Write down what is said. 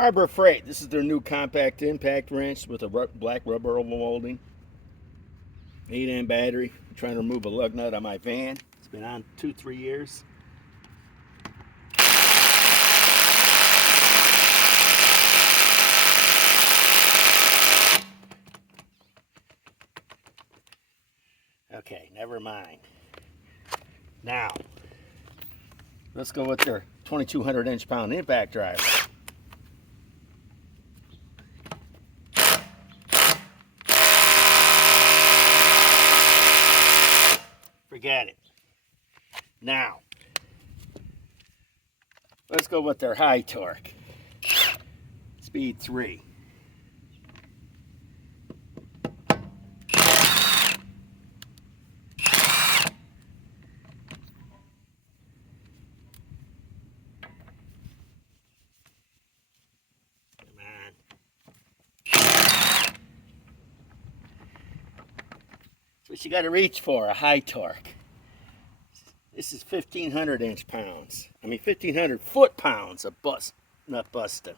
Harbor Freight. This is their new compact impact wrench with a black rubber molding. 8-amp battery. I'm trying to remove a lug nut on my van. It's been on 2-3 years. Okay, never mind. Now, let's go with their 2,200 inch-pound impact driver. Forget it. Now, let's go with their high torque. Speed 3. What you got to reach for, a high torque. This is 1,500 inch-pounds. I mean 1,500 foot-pounds of nut busting.